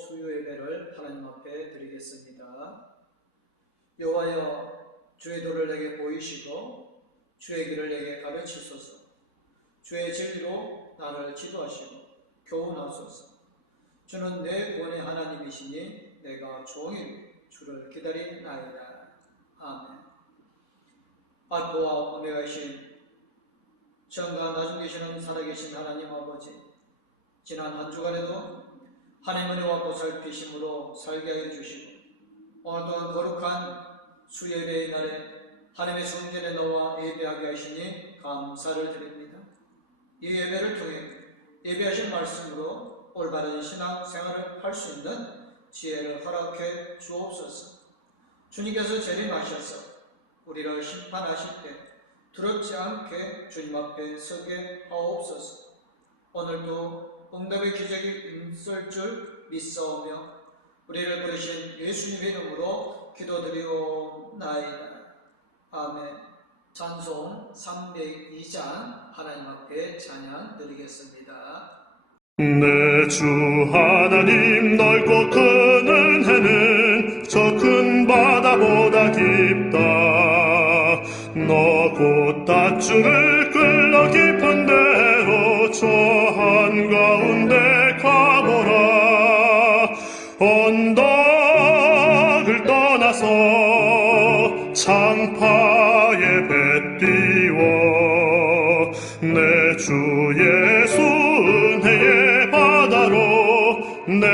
수요 예배를 하나님 앞에 드리겠습니다. 여호와여, 주의 도를 내게 보이시고 주의 길을 내게 가르치소서. 주의 진리로 나를 지도하시고 교훈하소서. 주는 내 구원의 하나님이시니 내가 종일 주를 기다리나이다. 아멘. 알파와 오메가이신 전과 나중 계시는 살아계신 하나님 아버지, 지난 한 주간에도 하나님의 은혜와 보살피심으로 살게 하여 주시고 오늘 또한 거룩한 수예배의 날에 하나님의 성전에 나와 예배하게 하시니 감사를 드립니다. 이 예배를 통해 예배하신 말씀으로 올바른 신앙생활을 할 수 있는 지혜를 허락해 주옵소서. 주님께서 재림하셔서 우리를 심판하실 때 두렵지 않게 주님 앞에 서게 하옵소서. 오늘도 응답의 기적이 있을 줄 믿사오며 우리를 부르신 예수님의 이름으로 기도드리옵나이다. 아멘. 찬송 302장 하나님 앞에 찬양 드리겠습니다. 내 주 하나님, 넓고 큰 은혜는 저 큰 바다보다 깊다. 너 곧 닷줄을 끌러 깊은 데로 저 한가운데 가보라. 언덕을 떠나서 창파에 배 띄워 내 주 예수 은혜의 바다로 내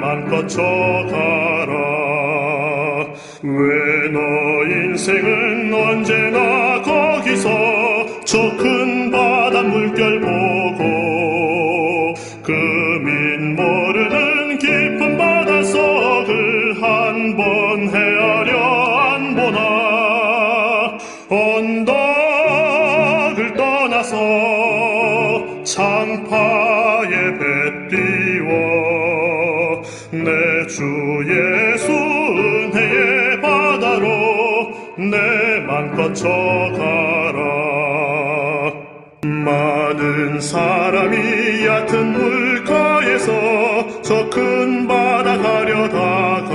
맘 뻗쳐가라. 왜 너 인생은 언제나 거기서 저 큰 바다 물결 보고 금인 모르는 깊은 바닷속을 한 번 헤아려 안 보나. 언덕을 떠나서 창파에 배 띄워 내 주 예수 은혜의 바다로 내 맘껏 쳐가라. 많은 사람이 얕은 물가에서 저 큰 바다 가려다가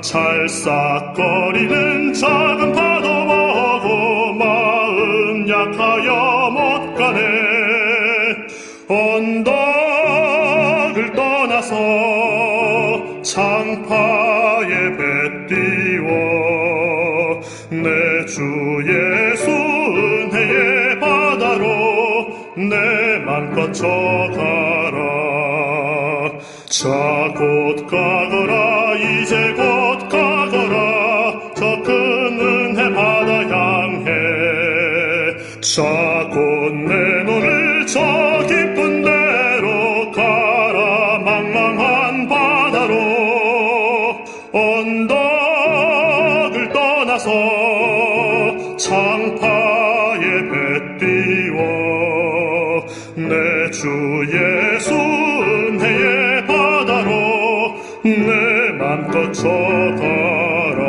찰싹거리는 작은 파도 보고 마음 약하여 못 가네. 언덕을 떠나서 창파에 배 띄워 내 주 예수 은혜의 바다로 내 맘껏 쳐가라. 자 곧 가거라, 이제 곧 가거라, 저 큰 은혜 바다 향해. 자 곧 내 눈을 저 깊은 데로 가라. 망망한 바다로 언덕을 떠나서 창파에 배 띄워 내 주 예수 은혜의 바다로 내 맘껏 쳐가라.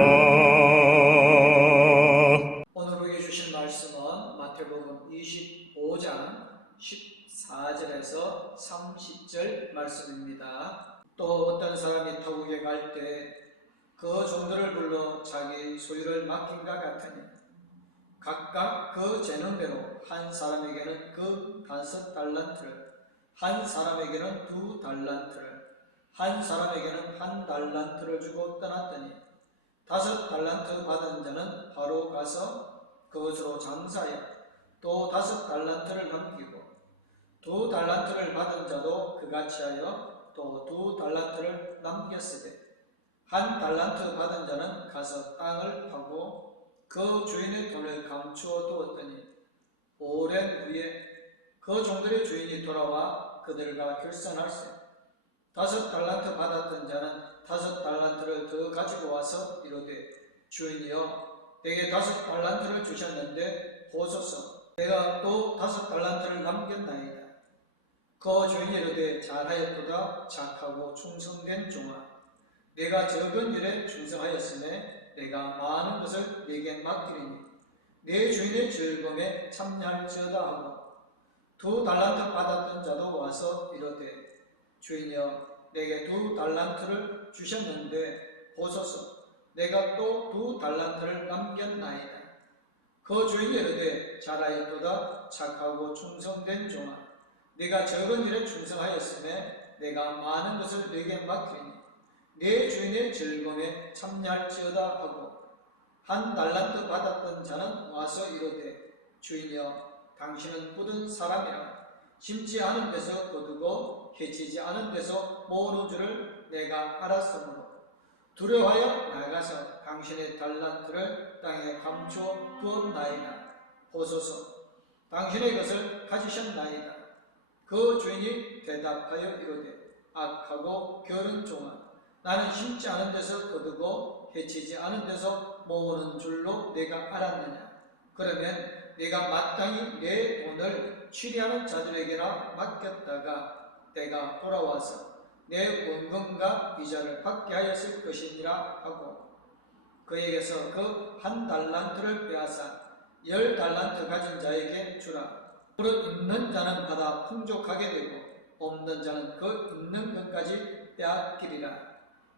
오늘 우리에게 주신 말씀은 마태복음 25장 14절에서 30절 말씀입니다. 또 어떤 사람이 타국에 갈 때 그 종들을 불러 자기 소유를 맡긴과 같으니 각각 그 재능대로 한 사람에게는 그 5달란트를, 한 사람에게는 2달란트를, 한 사람에게는 1달란트를 주고 떠났더니 5달란트 받은 자는 바로 가서 그것으로 장사하여 또 5달란트를 남기고 2달란트를 받은 자도 그같이 하여 또 2달란트를 남겼으되 1달란트 받은 자는 가서 땅을 파고 그 주인의 돈을 감추어 두었더니 오랜 후에 그 종들의 주인이 돌아와 그들과 결산할세. 5달란트 받았던 자는 5달란트를 더 가지고 와서 이르되 주인이여, 내게 5달란트를 주셨는데 보소서, 내가 또 5달란트를 남겼나이다. 그 주인이 이르되 잘하였도다, 착하고 충성된 종아. 내가 적은 일에 충성하였으매 내가 많은 것을 네게 맡기리니 내 주인의 즐거움에 참여할지어다 하고 2달란트 받았던 자도 와서 이르되 주인이여, 내게 2달란트를 주셨는데 보소서 내가 또 2달란트를 남겼나이다. 그 주인이 이르되 잘하였도다 착하고 충성된 종아 네가 적은 일에 충성하였음에 내가 많은 것을 네게 맡기니 네 주인의 즐거움에 참여할지어다 하고 1달란트 받았던 자는 와서 이르되 주인이여 당신은 굳은 사람이라 심지 않은 데서 거두고 해치지 않은 데서 모으는 줄을 내가 알았으므로 두려워하여 나가서 당신의 달란트를 땅에 감추어 두었나이다. 보소서 당신의 것을 가지셨나이다. 그 주인이 대답하여 이르되 악하고 게으른 종아 나는 심지 않은 데서 거두고 해치지 않은 데서 모으는 줄로 내가 알았느냐. 그러면 네가 마땅히 내 돈을 취리하는 자들에게나 맡겼다가 내가 돌아와서 내 원금과 이자를 받게 하였을 것이니라 하고 그에게서 그 1달란트를 빼앗아 10달란트 가진 자에게 주라. 무릇 있는 자는 받아 풍족하게 되고 없는 자는 그 있는 것까지 빼앗기리라.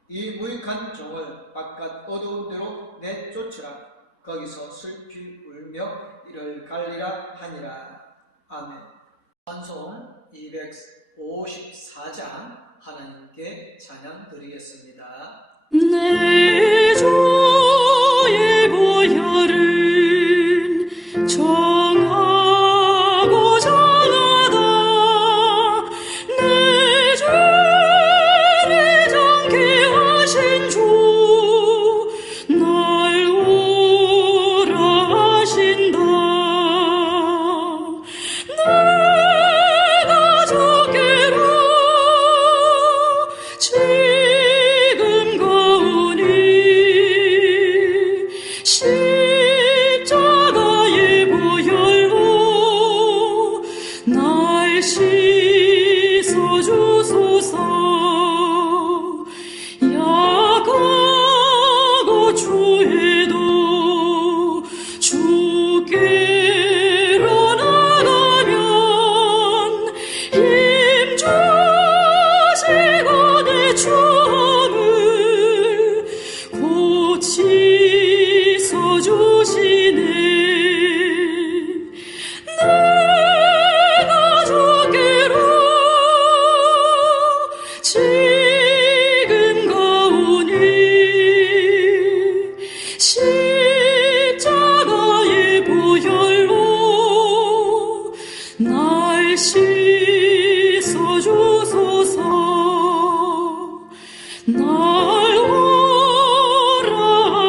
이 무익한 종을 바깥 어두운 데로 내쫓으라. 거기서 슬피 울며 이를 갈리라 하니라. 아멘. 찬송 254장 하나님께 찬양 드리겠습니다. 내 주의 보혈은 정하고 정하다. 내 죄를 정케 하신 주 날 오라 하신다. 내가 적게로 지금 가오니 십자가의 보혈로 날 씻어주소서. 약하고 추해도 주께로 나가면 힘주시고 내 추함을 고치서 주시네. 내가 주께로 지금 가오니 십자가의 보혈로 날 씻어주소서. 날 오라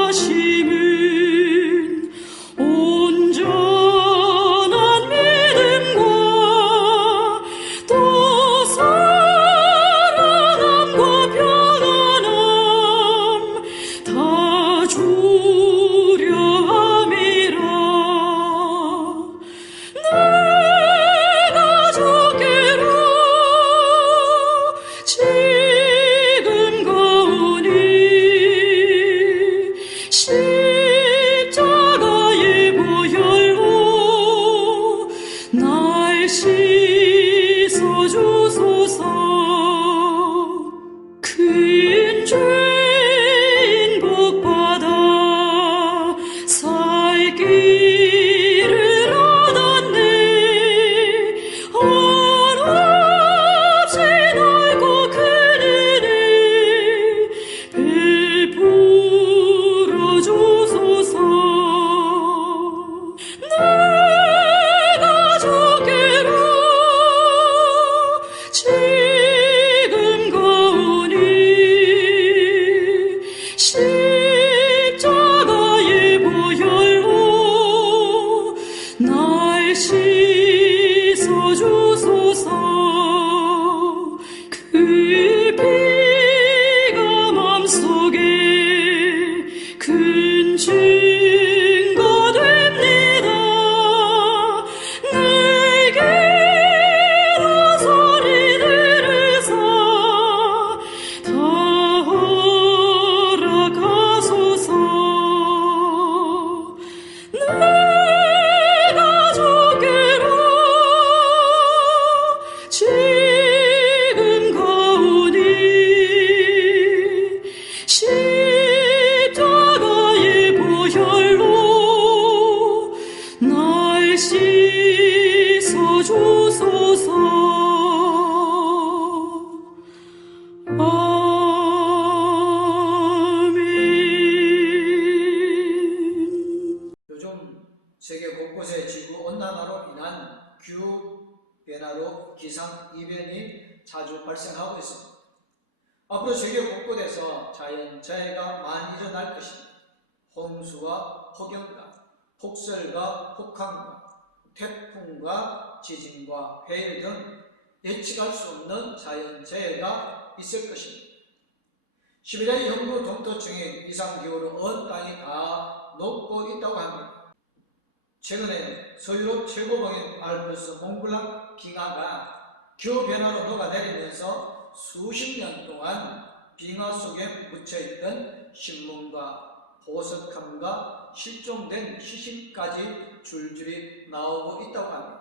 하심은 온전한 믿음과 또 사랑함과 평안함 다 주려 함이라. 내가 주께로 지금 가오니 십자가의 보혈로 날 씻어주소서. 큰 죄인 복받아 살 길을 얻었네. 한없이 넓고 큰 은혜 베풀어 주소서. 내가 주께로 지금 가오니 세계 곳곳에서 자연재해가 많이 일어날 것입니다. 홍수와 폭염과 폭설과 혹한과 태풍과 지진과 해일 등 예측할 수 없는 자연재해가 있을 것입니다. 시베리아 영구 동토층인 이상기후로 온 땅이 다 녹고 있다고 합니다. 최근에 서유럽 최고봉인 알프스 몽블랑 빙하가 기후변화로 녹아내리면서 수십 년 동안 빙하 속에 묻혀있던 신문과 보석함과 실종된 시신까지 줄줄이 나오고 있다고 합니다.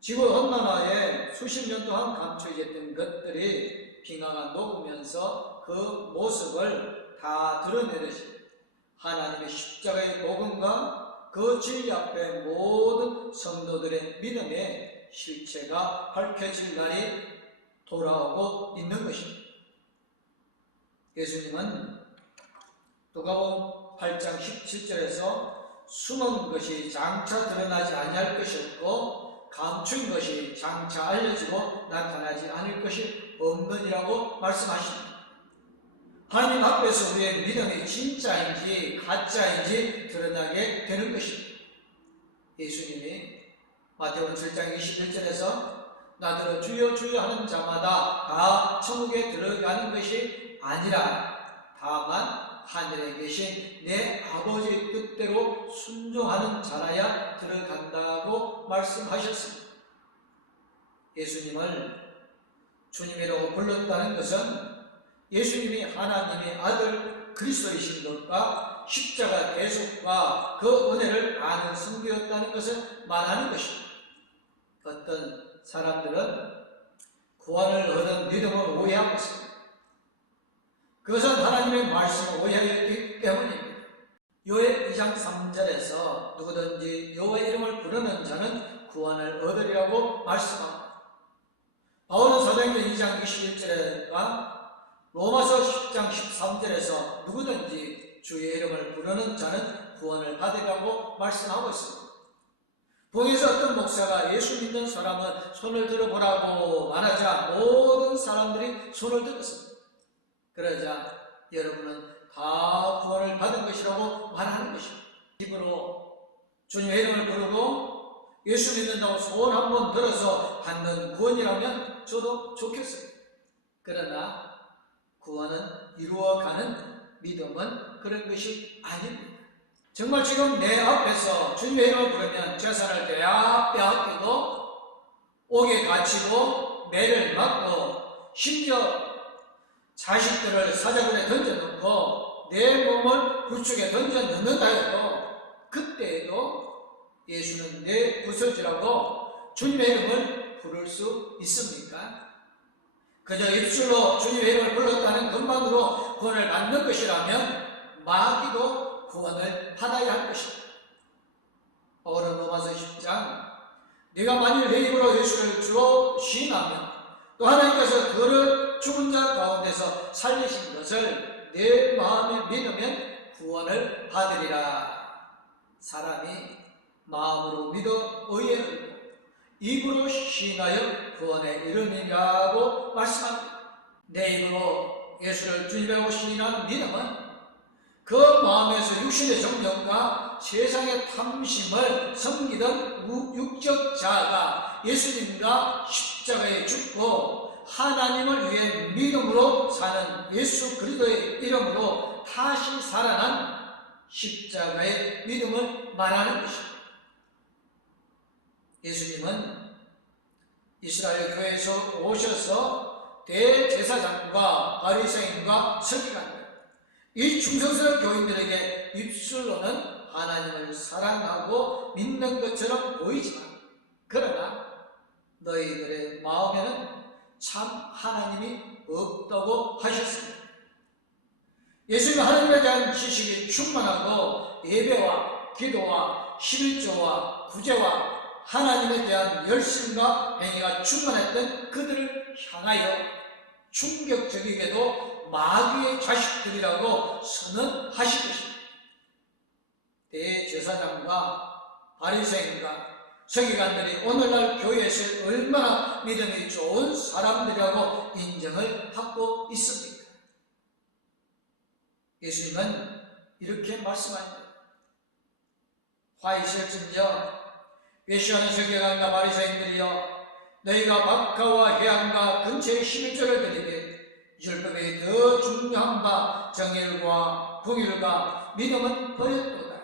지구 온난화에 수십 년 동안 감춰졌던 것들이 빙하가 녹으면서 그 모습을 다 드러내듯이 하나님의 십자가의 복음과 그 진리 앞에 모든 성도들의 믿음의 실체가 밝혀질 날이 돌아오고 있는 것입니다. 예수님은 누가복음 8장 17절에서 숨은 것이 장차 드러나지 아니할 것이 없고 감춘 것이 장차 알려지고 나타나지 않을 것이 없느니라고 말씀하십니다. 하나님 앞에서 우리의 믿음이 진짜인지 가짜인지 드러나게 되는 것입니다. 예수님이 마태복음 7장 21절에서 나더러 주여 주여 하는 자마다 다 천국에 들어가는 것이 아니라 다만 하늘에 계신 내 아버지의 뜻대로 순종하는 자라야 들어간다고 말씀하셨습니다. 예수님을 주님이라고 불렀다는 것은 예수님이 하나님의 아들 그리스도이신 것과 십자가 대속과 그 은혜를 아는 성도였다는 것을 말하는 것입니다. 어떤 사람들은 구원을 얻은 믿음을 오해하고 있습니다. 그것은 하나님의 말씀을 오해하기 때문입니다. 요엘 2장 3절에서 누구든지 여호와의 이름을 부르는 자는 구원을 얻으리라고 말씀합니다. 바울은 사도행전 2장 21절과 로마서 10장 13절에서 누구든지 주의 이름을 부르는 자는 구원을 받으라고 말씀하고 있습니다. 봉에서 어떤 목사가 예수 믿는 사람은 손을 들어보라고 말하자 모든 사람들이 손을 들었습니다. 그러자 여러분은 다 구원을 받은 것이라고 말하는 것입니다. 입으로 주님의 이름을 부르고 예수 믿는다고 손 한번 들어서 받는 구원이라면 저도 좋겠습니다. 그러나 구원은 이루어가는 믿음은 그런 것이 아닙니다. 정말 지금 내 앞에서 주님의 이름을 부르면 재산을 빼앗기고 옥에 갇히고 매를 맞고 심지어 자식들을 사자굴에 던져놓고 내 몸을 불축에 던져넣는다 해도 그때에도 예수는 내 구세주라고 주님의 이름을 부를 수 있습니까? 그저 입술로 주님의 이름을 불렀다는 것만으로 구원을 받는 것이라면 마귀도 구원을 받아야 할 것입니다. 바울은 로마서 10장 네가 만일 내 입으로 예수를 주로 시인하면 또 하나님께서 그를 죽은 자 가운데서 살리신 것을 내 마음에 믿으면 구원을 받으리라. 사람이 마음으로 믿어 의에 입으로 시인하여 구원에 이르느냐고 말씀합니다. 내 입으로 예수를 주님이라고 시인하는 믿음은 그 마음에서 육신의 정욕과 세상의 탐심을 섬기던 육적 자아가 예수님과 십자가에 죽고 하나님을 위해 믿음으로 사는 예수 그리스도의 이름으로 다시 살아난 십자가의 믿음을 말하는 것입니다. 예수님은 이스라엘 교회에서 오셔서 대제사장과 바리새인과 서기관들 이 충성스러운 교인들에게 입술로는 하나님을 사랑하고 믿는 것처럼 보이지만 그러나 너희들의 마음에는 참 하나님이 없다고 하셨습니다. 예수님은 하나님에 대한 지식이 충만하고 예배와 기도와 11조와 구제와 하나님에 대한 열심과 행위가 충만했던 그들을 향하여 충격적이게도 마귀의 자식들이라고 선언하신 것입니다. 대제사장과 바리새인과 서기관들이 오늘날 교회에서 얼마나 믿음이 좋은 사람들이라고 인정을 받고 있습니까? 예수님은 이렇게 말씀합니다. 화 있을진저 외식하는 서기관과 바리새인들이여, 너희가 박하와 해안가 근처에 11조를 드리되 율법에 더 중요한 바 정일과 공일과 믿음은 버렸도다.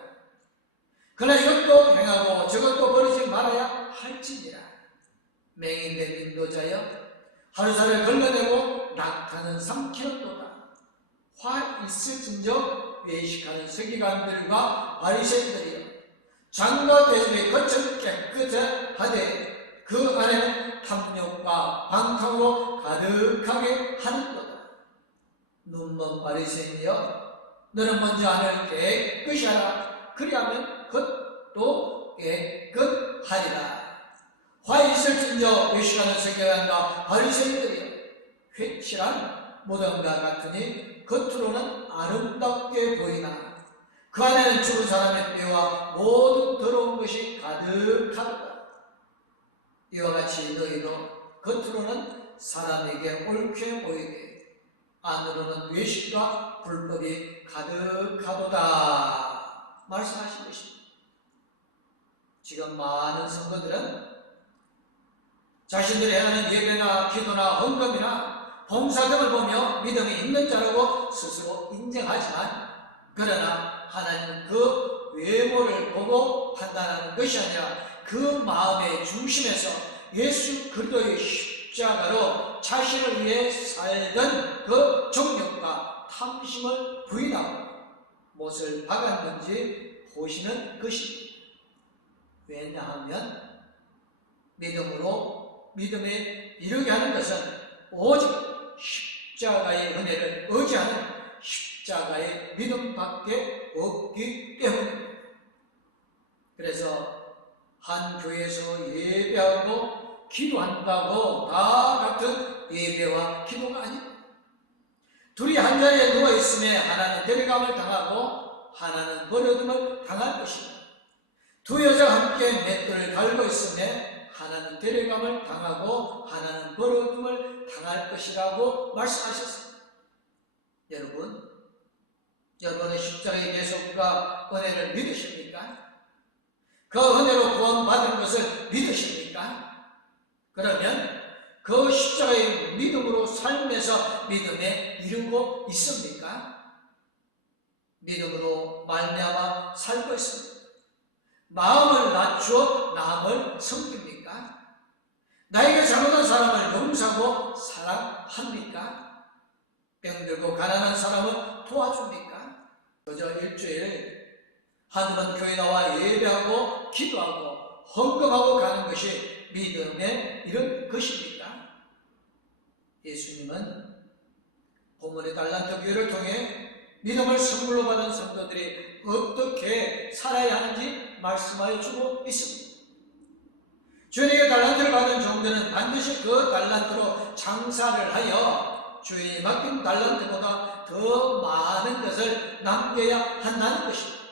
그러나 이것도 행하고 저것도 버리지 말아야 할지니라. 맹인된 인도자여, 하루살을 걸러내고 낙타는 삼키었도다. 화 있을진저 외식하는 서기관들과 바리새인들이여, 장과 대중의 겉은 깨끗하되 그 안에는 탐욕과 방탕으로 가득하게 하는도다. 눈먼 바리새인이여, 너는 먼저 안을 깨끗이 하라. 그리하면 겉도 깨끗하리라. 화 있을진저 외식하는 서기관과 바리새인들이여, 회칠한 무덤과 같으니 겉으로는 아름답게 보이나 그 안에는 죽은 사람의 뼈와 모든 더러운 것이 가득하다. 이와 같이 너희도 겉으로는 사람에게 옳게 보이되 안으로는 외식과 불법이 가득하도다 말씀하신 것입니다. 지금 많은 성도들은 자신들이 행하는 예배나 기도나 헌금이나 봉사 등을 보며 믿음이 있는 자라고 스스로 인정하지만, 그러나 하나님은 그 외모를 보고 판단하는 것이 아니라 그 마음의 중심에서 예수 그리스도의 십자가로 자신을 위해 살던 그 정욕과 탐심을 부인하고 못을 박았는지 보시는 것입니다. 왜냐하면 믿음에 이르게 하는 것은 오직 십자가의 은혜를 의지하는 십자가의 믿음밖에 없기 때문입니다. 그래서 한 교회에서 예배하고 기도한다고 다 같은 예배와 기도가 아닙니다. 둘이 한 자리에 누워있음에 하나는 데려감을 당하고 하나는 버려둠을 당할 것입니다. 두 여자가 함께 맷돌을 갈고 있음에 하나는 데려감을 당하고 하나는 버려둠을 당할 것이라고 말씀하셨습니다. 여러분의 십자가의 계속과 은혜를 믿으십니까? 그 은혜로 구원받은 것을 믿으십니까? 그러면 그 십자가의 믿음으로 삶에서 믿음에 이르고 있습니까? 믿음으로 말미암아 살고 있습니다. 마음을 낮추어 남을 섬깁니까? 나에게 잘못한 사람을 용서하고 사랑합니까? 병들고 가난한 사람을 도와줍니까? 그저 일주일 한두 번 교회 나와 예배하고 기도하고 헌금하고 가는 것이 믿음의 이런 것입니까? 예수님은 본문의 달란트 교회를 통해 믿음을 선물로 받은 성도들이 어떻게 살아야 하는지 말씀하여 주고 있습니다. 주인에게 달란트를 받은 종들은 반드시 그 달란트로 장사를 하여 주인이 맡긴 달란트보다 더 많은 것을 남겨야 한다는 것입니다.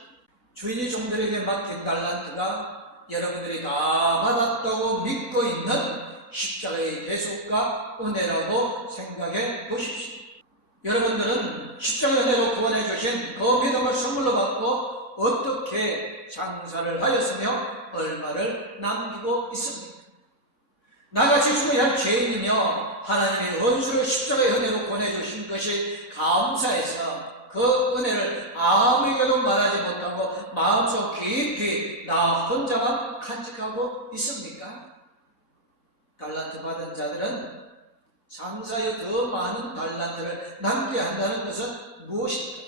주인이 종들에게 맡긴 달란트가 여러분들이 다 받았다고 믿고 있는 십자가의 대속과 은혜라고 생각해 보십시오. 여러분들은 십자가 은혜로 구원해 주신 그 믿음을 선물로 받고 어떻게 장사를 하였으며 얼마를 남기고 있습니까? 나같이 죽어야 할 죄인이며 하나님의 원수를 십자가의 은혜로 보내주신 것이 감사해서 그 은혜를 아무에게도 말하지 못하고 마음속 깊이 나 혼자만 간직하고 있습니까? 달란트 받은 자들은 장사에 더 많은 달란트를 남겨야 한다는 것은 무엇입니까?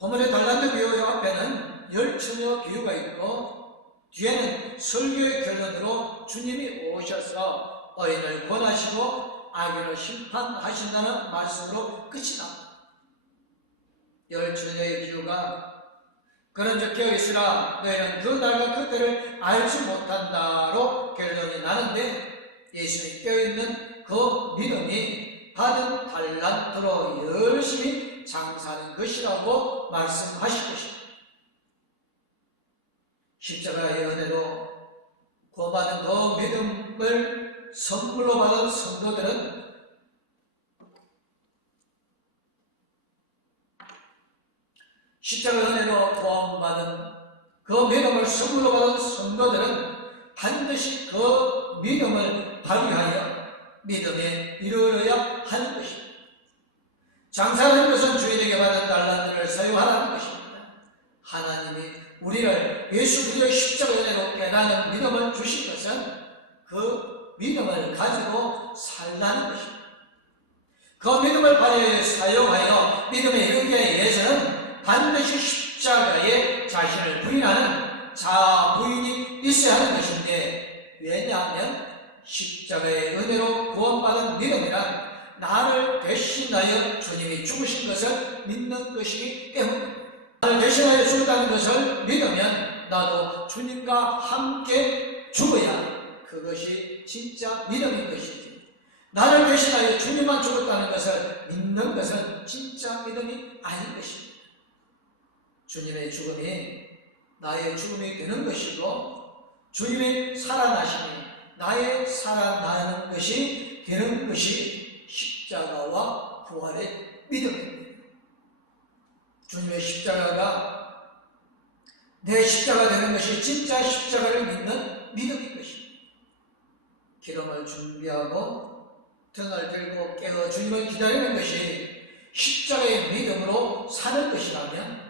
본문의 달란트 비유 앞에는 10처녀 비유가 있고 뒤에는 설교의 결론으로 주님이 오셔서 어인을 권하시고 악인을 심판하신다는 말씀으로 끝이 납니다. 10처녀의 비유가 그런즉 깨어있으라 너희는 그 날과 그 때를 알지 못한다로 결론이 나는데, 예수님이 깨어있는 그 믿음이 받은 달란트로 열심히 장사하는 것이라고 말씀하실 것입니다. 십자가의 은혜로 구원받은 그 믿음을 선물로 받은 성도들은 십자가 은혜로 구원받은 그 믿음을 선물로 받은 성도들은 반드시 그 믿음을 발휘하여 믿음에 이르러야 하는 것입니다. 장사하는 것은 주인에게 받은 달란트를 사용하라는 것입니다. 하나님이 우리를 예수 그리스도의 십자가 은혜로 깨닫는 믿음을 주신 것은 그 믿음을 가지고 살라는 것입니다. 그 믿음을 발휘해 사용하여 믿음에 이르게 위해서는 반드시 십자가에 자신을 부인하는 자아 부인이 있어야 하는 것인데, 왜냐하면 십자가의 은혜로 구원받은 믿음이란 나를 대신하여 주님이 죽으신 것을 믿는 것이기 때문입니다. 나를 대신하여 죽었다는 것을 믿으면 나도 주님과 함께 죽어야 그것이 진짜 믿음인 것이지, 나를 대신하여 주님만 죽었다는 것을 믿는 것은 진짜 믿음이 아닌 것입니다. 주님의 죽음이 나의 죽음이 되는 것이고, 주님의 살아나심이 나의 살아나는 것이 되는 것이 십자가와 부활의 믿음입니다. 주님의 십자가가 내 십자가 되는 것이 진짜 십자가를 믿는 믿음인 것입니다. 기름을 준비하고 등을 들고 깨어 주님을 기다리는 것이 십자가의 믿음으로 사는 것이라면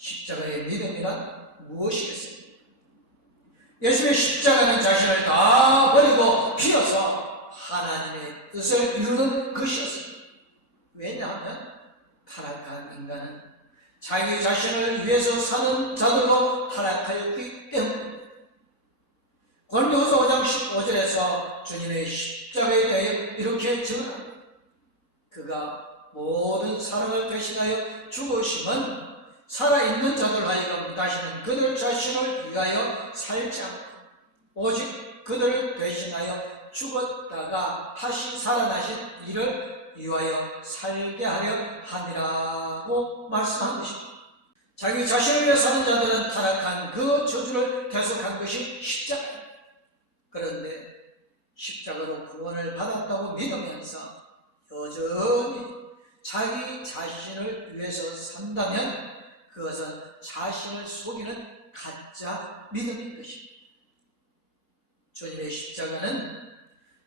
십자가의 믿음이란 무엇이겠습니까? 예수의 십자가는 자신을 다 버리고 피어서 하나님의 뜻을 이루는 것이었습니다. 왜냐하면 타락한 인간은 자기 자신을 위해서 사는 자들로 타락하였기 때문입니다. 고린도후서 5장 15절에서 주님의 십자가에 대하여 이렇게 증언합니다. 그가 모든 사람을 대신하여 죽으심은 살아있는 자들 하여금 다시는 그들 자신을 위하여 살지 않고 오직 그들을 대신하여 죽었다가 다시 살아나신 이를 위하여 살게 하려 함이라고 말씀한 것입니다. 자기 자신을 위해 사는 자들은 타락한 그 저주를 대속한 것이 십자가입니다. 그런데 십자가로 구원을 받았다고 믿으면서 여전히 자기 자신을 위해서 산다면 그것은 자신을 속이는 가짜 믿음인 것입니다. 주님의 십자가는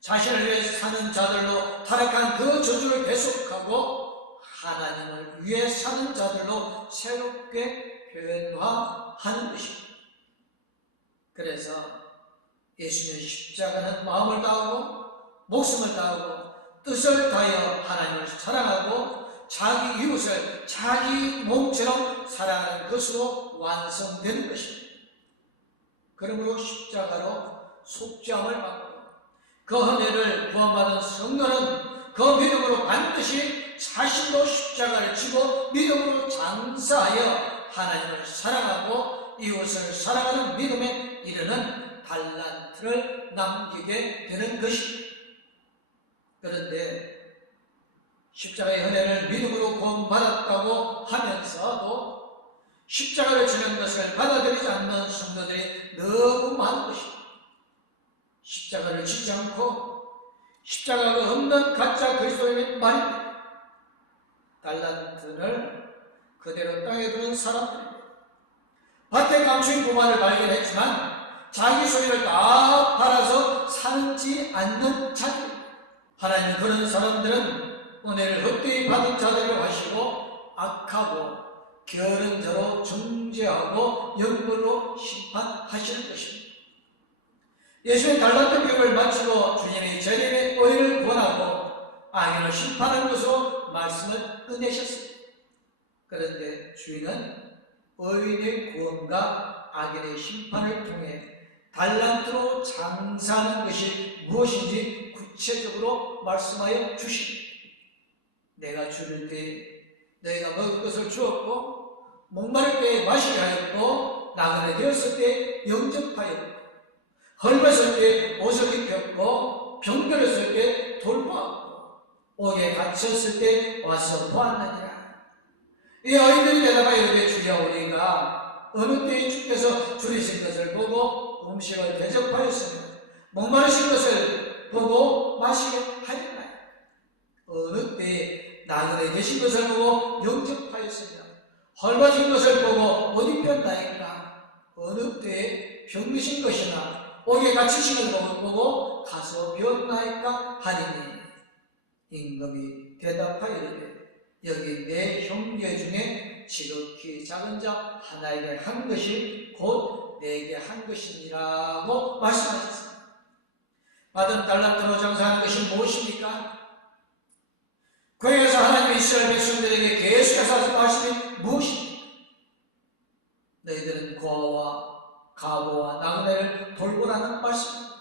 자신을 위해 사는 자들로 타락한 그 저주를 대속하고 하나님을 위해 사는 자들로 새롭게 변화하는 것입니다. 그래서 예수님의 십자가는 마음을 다하고 목숨을 다하고 뜻을 다하여 하나님을 사랑하고 자기 이웃을 자기 몸처럼 사랑하는 것으로 완성되는 것입니다. 그러므로 십자가로 속죄함을 받고 그 은혜를 구원받은 성도는 그 믿음으로 반드시 자신도 십자가를 지고 믿음으로 장사하여 하나님을 사랑하고 이웃을 사랑하는 믿음에 이르는 달란트를 남기게 되는 것입니다. 그런데 십자가의 은혜를 믿음으로 구원받았다고 하면서도 십자가를 지는 것을 받아들이지 않는 성도들이 너무 많은 것입니다. 십자가를 지지 않고 십자가가 없는 가짜 그리스도인의 말입니다. 달란트를 그대로 땅에 두는 사람들입니다. 밭에 감추인 고만을 발견했지만 자기 소유를 다 팔아서 사는지 않는 자들, 하나님은 그런 사람들은 은혜를 헛되이 받은 자들을 하시고 악하고 게으른 자로 정죄하고 영벌로 심판하시는 것입니다. 예수의 달란트 교육을 마치고 주님의 재림의 의를 권하고 악인을 심판하는 것으로 말씀을 끝내셨습니다. 그런데 주인은 의인의 구원과 악인의 심판을 통해 달란트로 장사하는 것이 무엇인지 구체적으로 말씀하여 주십니다. 내가 줄일 때 너희가 먹을 것을 주었고 목마를 때 마시게 하였고 나그네 되었을 때 영접하였고 헐벗을 때 옷을 입혔고 병들었을 때 돌보았고 옥에 갇혔을 때 와서 보았느니라. 이 어인들이 대답하여 이르되 주여 우리가 어느 때에 주께서 줄이신 것을 보고 음식을 대접하였으며 목마르신 것을 보고 마시게 하였나요? 어느 때에 나그네 되신 것을 보고 영접하였으며 헐벗은 것을 보고 못 입혔나이까? 어느 때에 병드신 것이나 옥에 갇히신 것을 보고 가서 비었나이까? 하리니 임금이 대답하이르되 여기 내 형제 중에 지극히 작은 자 하나에게 한 것이 곧 내게 한 것이니라고 말씀하셨습니다. 받은 달란트로 장사하는 것이 무엇입니까? 거기에서 하나님이 이스라엘 백성들에게 계속해서 하시니 무엇입니까? 너희들은 고아와 가보와 나그네를 돌보라는 말씀입니다.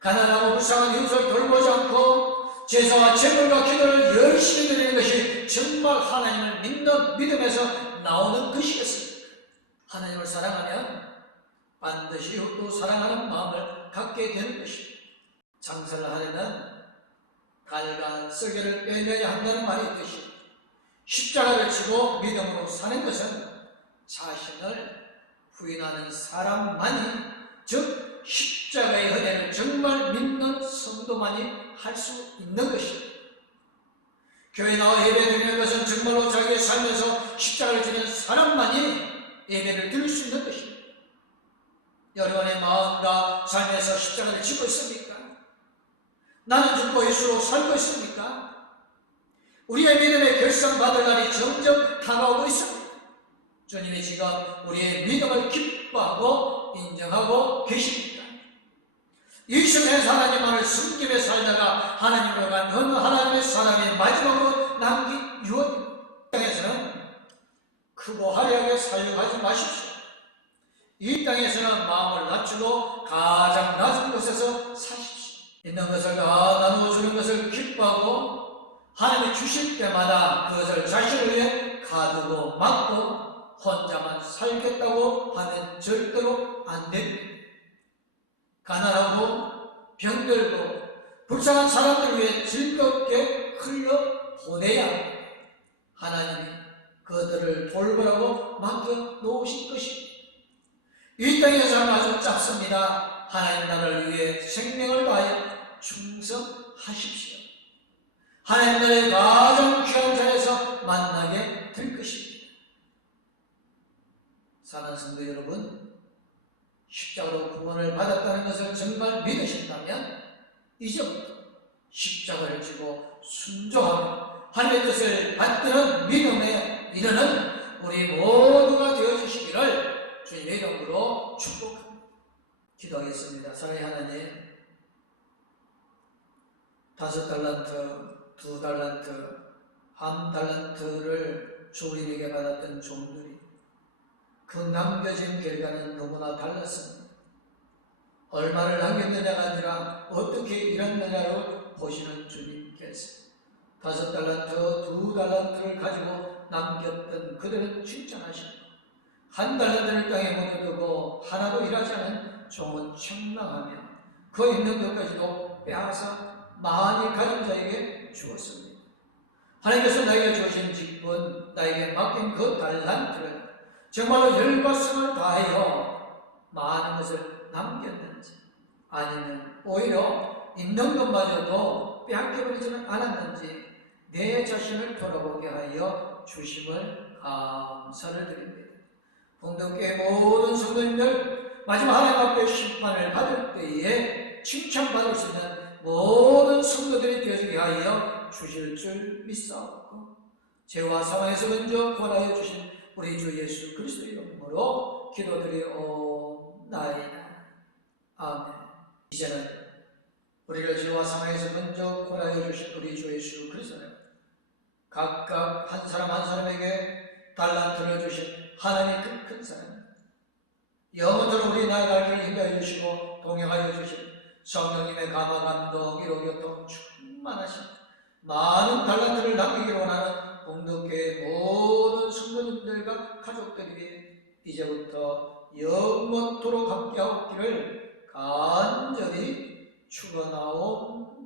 가난하고 불쌍한 이웃을 돌보지 않고 제사와 제물과 기도를 열심히 드리는 것이 정말 하나님을 믿는 믿음에서 나오는 것이겠습니까? 하나님을 사랑하면 반드시 이웃도 사랑하는 마음을 갖게 되는 것입니다. 장사를 하려면 갈과 썰개를 빼내야 한다는 말이 있듯이 십자가를 지고 믿음으로 사는 것은 자신을 부인하는 사람만이, 즉 십자가의 은혜를 정말 믿는 성도만이 할 수 있는 것입니다. 교회 나와 예배 드리는 것은 정말로 자기의 삶에서 십자가를 지는 사람만이 예배를 드릴 수 있는 것입니다. 여러분의 마음과 삶에서 십자가를 지고 있습니까? 나는 죽고 예수로 살고 있습니까? 우리의 믿음의 결정받을 날이 점점 다가오고 있습니다. 주님이 지금 우리의 믿음을 기뻐하고 인정하고 계십니다. 이 세상에서 하나님만을 숨기며 살다가 하나님으로 간 어느 하나님의 사람이 마지막으로 남긴 유언입니다. 이 땅에서는 크고 화려하게 살려하지 마십시오. 이 땅에서는 마음을 낮추고 가장 낮은 곳에서 사십시오. 있는 것을 다 나누어 주는 것을 기뻐하고 하나님이 주실 때마다 그것을 자신을 위해 가두고 막고 혼자만 살겠다고 하면 절대로 안 됩니다. 가난하고 병들고 불쌍한 사람들 위해 즐겁게 흘려 보내야 하나님이 그들을 돌보라고 맡겨 놓으신 것입니다. 이 땅의 삶은 아주 짧습니다. 하나님 나라를 위해 생명을 다하여 충성하십시오. 하나님 나라의 가장 귀한 자리에서 만나게 될 것입니다. 사랑하는 성도 여러분, 십자가로 구원을 받았다는 것을 정말 믿으신다면 이제부터 십자가를 지고 순종하며 하나님의 뜻을 받드는 믿음에 이르는 우리 모두가 되어주시기를 주님의 이름으로 축복합니다. 기도하겠습니다. 사랑의 하나님, 5달란트, 2달란트, 1달란트를 주인에게 받았던 종들이 그 남겨진 결과는 너무나 달랐습니다. 얼마를 남겼느냐가 아니라 어떻게 일했느냐로 보시는 주님께서 5달란트, 2달란트를 가지고 남겼던 그들은 칭찬하시고 1달란트를 땅에 묻어두고 하나도 일하지 않은 종은 책망하며 그 있는 것까지도 빼앗아 많이 가진 자에게 주었습니다. 하나님께서 나에게 주신 직분, 나에게 맡긴 그 달란트를 정말로 열과 성을 다하여 많은 것을 남겼는지 아니면 오히려 있는 것마저도 빼앗겨버리지는 않았는지 내 자신을 돌아보게 하여 주심을 감사를 드립니다. 봉독교회 모든 성도님들 마지막 하나님 앞에 심판을 받을 때에 칭찬받을 수 있는 모든 성도들이 되어지게 하여 주실 줄 믿사옵고 죄와 사망에서 먼저 구원하여 주신 우리 주 예수 그리스도의 이름으로 기도드리옵나이다. 아멘. 이제는 우리를 죄와 사망에서 먼저 구원하여 주신 우리 주 예수 그리스도는 각각 한 사람 한 사람에게 달란트를 주신 하나님 그 큰 사랑, 영원토록 우리 나아가기를 인도해 주시고 동행하여 주신 성령님의 감화 감동 위로 교통 충만하신 많은 달란트를 남기기로 원하는 봉독교회 모든 성도님들과 가족들이 이제부터 영원토록 함께하옵기를 간절히 축원하옵나이다.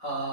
아멘.